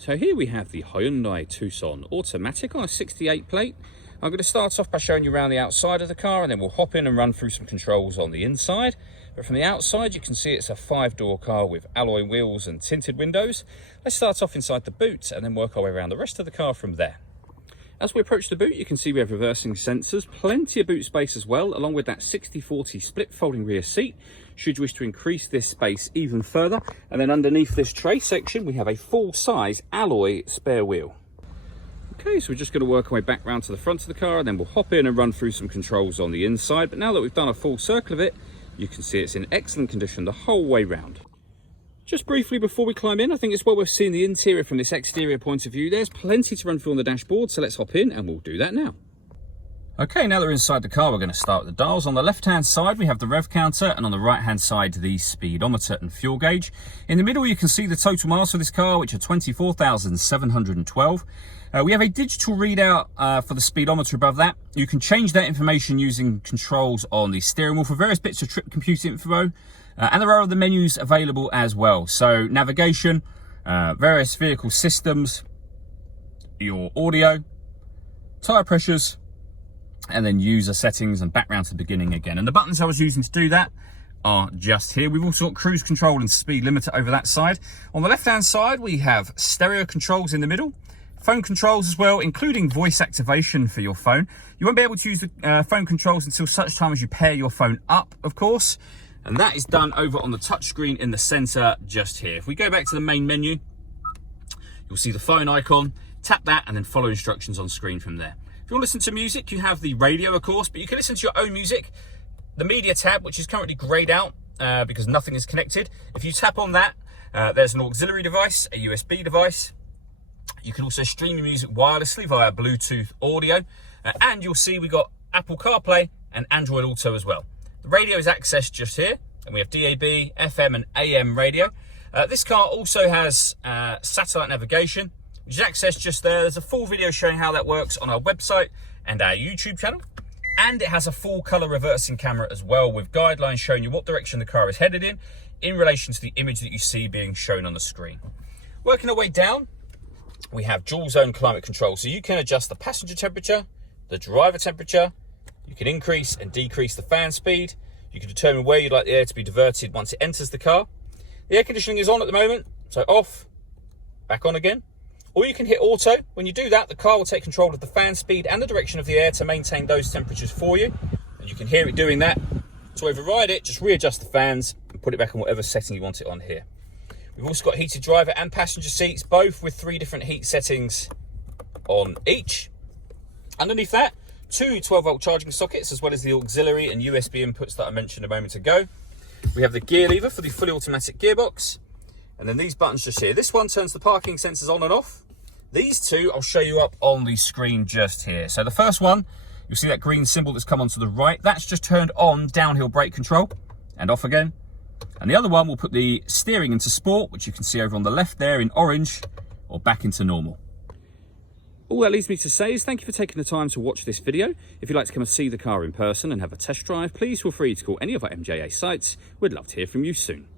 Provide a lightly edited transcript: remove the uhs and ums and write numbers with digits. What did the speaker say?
So here we have the Hyundai Tucson automatic on a 68 plate. I'm going to start off by showing you around the outside of the car, and then we'll hop in and run through some controls on the inside. But from the outside you can see it's a 5-door car with alloy wheels and tinted windows. Let's start off inside the boot and then work our way around the rest of the car from there. As we approach the boot, you can see we have reversing sensors, plenty of boot space as well, along with that 60/40 split folding rear seat, should you wish to increase this space even further. And then underneath this tray section, we have a full-size alloy spare wheel. Okay, so we're just going to work our way back round to the front of the car, and then we'll hop in and run through some controls on the inside. But now that we've done a full circle of it, you can see it's in excellent condition the whole way round. Just briefly before we climb in, I think it's well worth seeing the interior from this exterior point of view. There's plenty to run through on the dashboard, so let's hop in and we'll do that now. Okay, now that we're inside the car, we're going to start with the dials. On the left-hand side, we have the rev counter, and on the right-hand side, the speedometer and fuel gauge. In the middle, you can see the total miles for this car, which are 24,712. We have a digital readout for the speedometer above that. You can change that information using controls on the steering wheel for various bits of trip computer info. And there are other menus available as well. So navigation, various vehicle systems, your audio, tyre pressures, and then user settings, and back round to the beginning again. And the buttons I was using to do that are just here. We've also got cruise control and speed limiter over that side. On the left-hand side, we have stereo controls in the middle, phone controls as well, including voice activation for your phone. You won't be able to use the phone controls until such time as you pair your phone up, of course. And that is done over on the touchscreen in the center just here. If we go back to the main menu, you'll see the phone icon. Tap that and then follow instructions on screen from there. If you want to listen to music, you have the radio, of course, but you can listen to your own music. The media tab, which is currently grayed out because nothing is connected. If you tap on that, there's an auxiliary device, a USB device. You can also stream your music wirelessly via Bluetooth audio. And you'll see we got Apple CarPlay and Android Auto as well. The radio is accessed just here, and we have DAB, FM and AM radio. This car also has satellite navigation, which is accessed just there. There's a full video showing how that works on our website and our YouTube channel. And it has a full color reversing camera as well, with guidelines showing you what direction the car is headed in relation to the image that you see being shown on the screen. Working our way down, we have dual zone climate control. So you can adjust the passenger temperature, the driver temperature. You can increase and decrease the fan speed. You can determine where you'd like the air to be diverted once it enters the car. The air conditioning is on at the moment, so off, back on again. Or you can hit auto. When you do that, the car will take control of the fan speed and the direction of the air to maintain those temperatures for you. And you can hear it doing that. To override it, just readjust the fans and put it back on whatever setting you want it on here. We've also got heated driver and passenger seats, both with 3 different heat settings on each. Underneath that, 2 12-volt charging sockets, as well as the auxiliary and USB inputs that I mentioned a moment ago. We have the gear lever for the fully automatic gearbox. And then these buttons just here. This one turns the parking sensors on and off. These two I'll show you up on the screen just here. So the first one, you'll see that green symbol that's come onto the right. That's just turned on downhill brake control and off again. And the other one will put the steering into sport, which you can see over on the left there in orange, or back into normal. All that leaves me to say is thank you for taking the time to watch this video. If you'd like to come and see the car in person and have a test drive, please feel free to call any of our MJA sites. We'd love to hear from you soon.